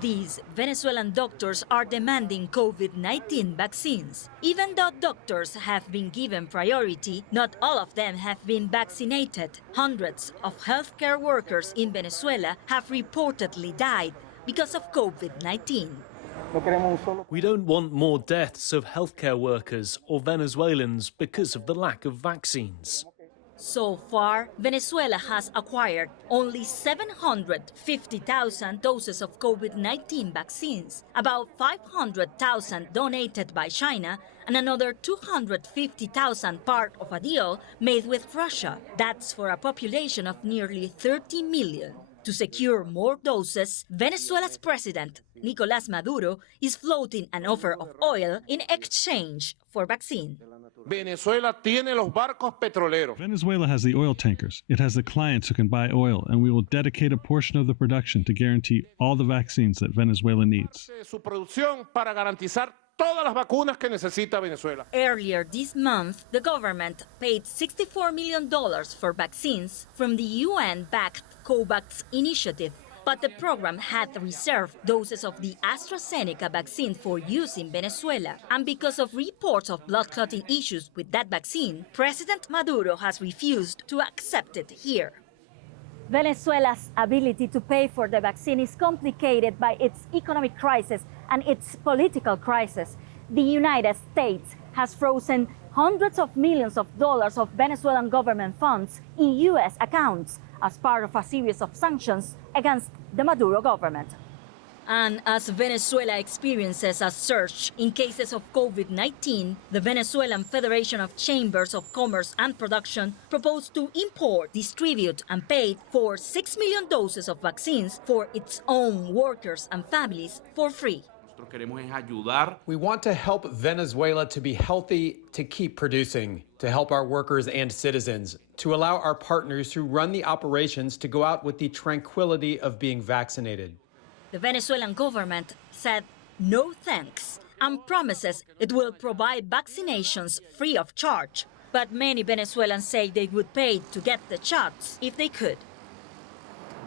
These Venezuelan doctors are demanding COVID-19 vaccines. Even though doctors have been given priority, not all of them have been vaccinated. Hundreds of healthcare workers in Venezuela have reportedly died because of COVID-19. We don't want more deaths of healthcare workers or Venezuelans because of the lack of vaccines. So far, Venezuela has acquired only 750,000 doses of COVID-19 vaccines, about 500,000 donated by China, and another 250,000 part of a deal made with Russia. That's for a population of nearly 30 million. To secure more doses, Venezuela's president, Nicolás Maduro, is floating an offer of oil in exchange for vaccine. Venezuela tiene los barcos petroleros. Venezuela has the oil tankers. It has the clients who can buy oil, and we will dedicate a portion of the production to guarantee all the vaccines that Venezuela needs. Su producción para garantizar todas las vacunas que necesita Venezuela. Earlier this month, the government paid $64 million for vaccines from the UN-backed COVAX initiative. But the program had reserved doses of the AstraZeneca vaccine for use in Venezuela. And because of reports of blood clotting issues with that vaccine, President Maduro has refused to accept it here. Venezuela's ability to pay for the vaccine is complicated by its economic crisis and its political crisis. The United States has frozen hundreds of millions of dollars of Venezuelan government funds in U.S. accounts as part of a series of sanctions against the Maduro government. And as Venezuela experiences a surge in cases of COVID-19, the Venezuelan Federation of Chambers of Commerce and Production proposed to import, distribute, and pay for 6 million doses of vaccines for its own workers and families for free. We want to help Venezuela to be healthy, to keep producing, to help our workers and citizens, to allow our partners who run the operations to go out with the tranquility of being vaccinated. The Venezuelan government said no thanks and promises it will provide vaccinations free of charge. But many Venezuelans say they would pay to get the shots if they could.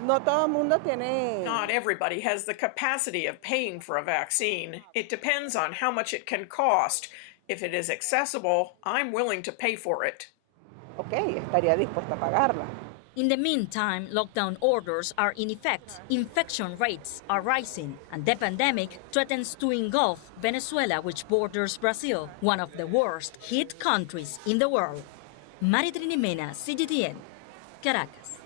Not everybody has the capacity of paying for a vaccine. It depends on how much it can cost. If it is accessible, I'm willing to pay for it. In the meantime, lockdown orders are in effect, infection rates are rising, and the pandemic threatens to engulf Venezuela, which borders Brazil, one of the worst hit countries in the world. Triny Mena, CGTN, Caracas.